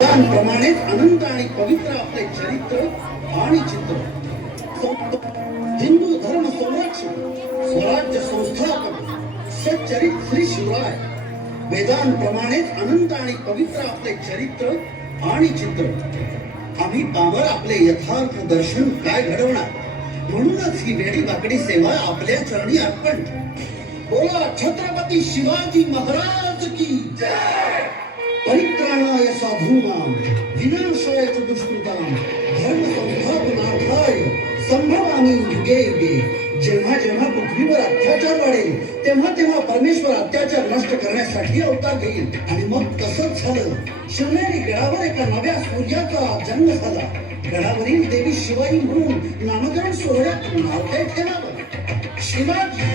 प्रमाणेच अनंत आणि पवित्र आपले चरित्र आणि चित्र. हिंदू धर्म संरक्षक, स्वराज्य संस्थापक, सच्चरित श्री शिवराय. वेदांप्रमाणेच अनंत आणि पवित्र आपले चरित्र आणि चित्र. आम्ही पामर आपले यथार्थ दर्शन काय घडवणार, म्हणूनच ही वेडी वाकडी सेवा आपल्या चरणी अर्पण. बोला छत्रपती शिवाजी महाराज की जय. परित्राणाय साधूनां विनाशाय च दुष्कृतां धर्म संस्थापनार्थाय संभवामि युगे युगे. जेव्हा जेव्हा पृथ्वीवर अत्याचार वाढेल तेव्हा तेव्हा परमेश्वर अत्याचार नष्ट करण्यासाठी अवतार घेईल. आणि मग तसंच झालं. शिवनेरी गडावर एका नव्या सूर्याचा जन्म झाला. गडावरील देवी शिवाई म्हणून नामकरण सोहळ्यात नाव काय ठेवावं? शिवाजी.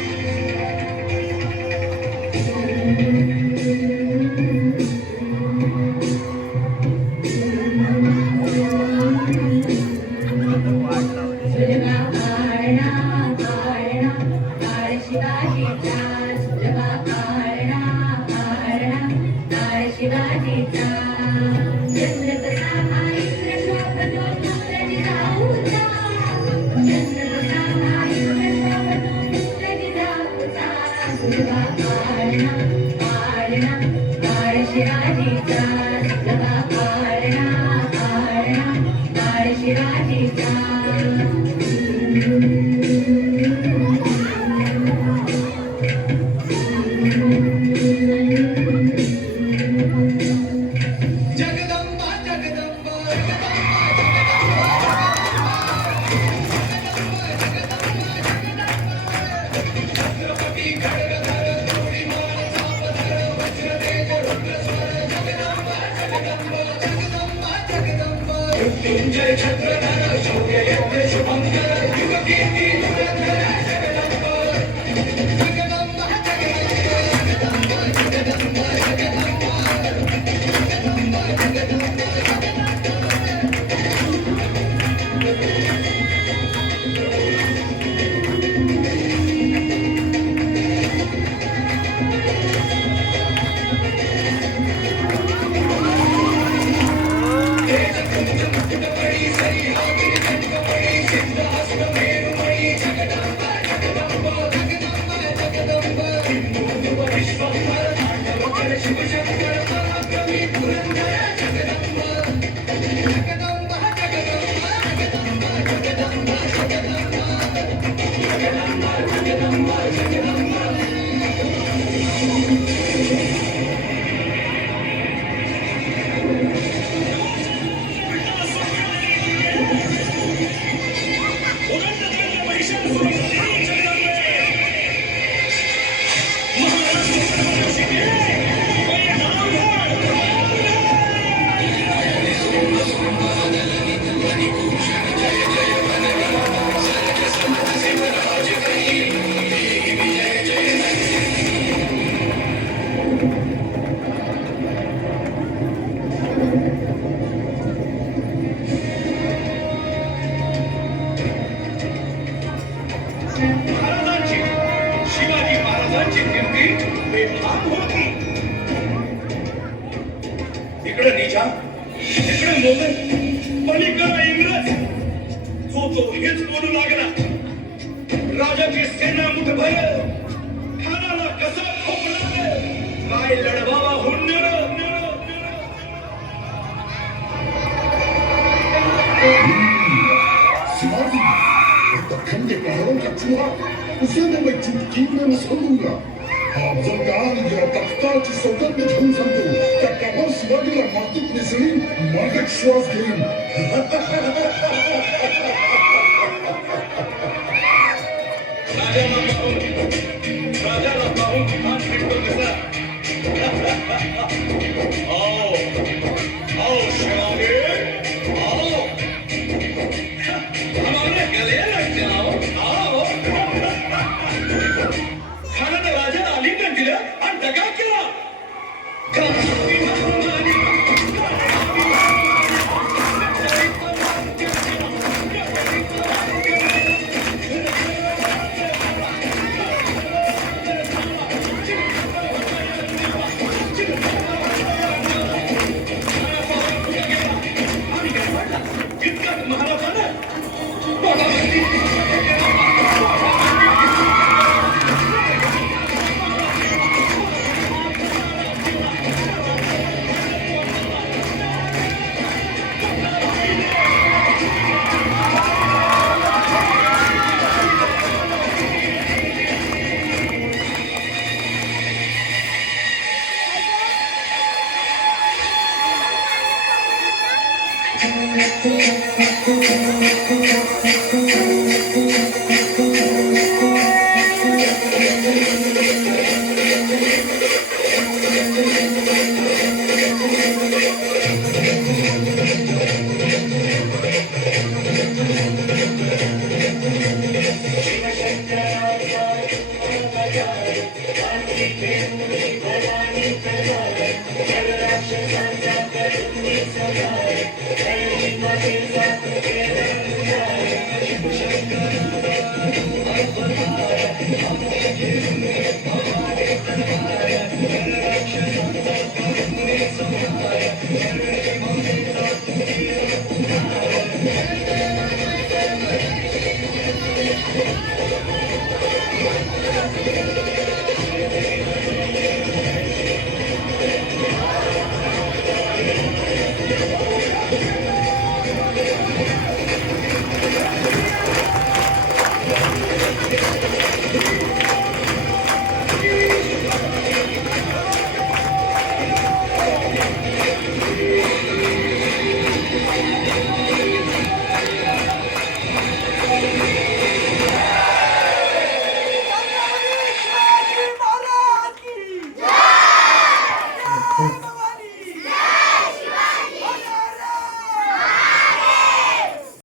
जय छत्रधर शौर्य यज्ञ शुभंकर युग कीर्ति इकडे निजाम, इकडे मोगल, पलीकडे इंग्रज. जो तो हेच बोलू लागला. राजाची सेना मुठभर, खानाला कसा खोपला, काय लढवावा हुंडर. शिवाजी, दक्कन के पहाड़ों का चूहा, उसे तो मैं चुटकी में मसल दूंगा. अफजलखान या तख्ता की सौगंध घेऊन सांगतो त्या काबर शिवाजीला मातीत मिसळून मागत श्वास घेईन. राजाला पाहून किमान फिरतो कसा. आओ आओ शिवाजी, आओ हमारे गले लग जाओ. आओ. खानाने राजाला आलिंगन दिलं आणि दगा केला.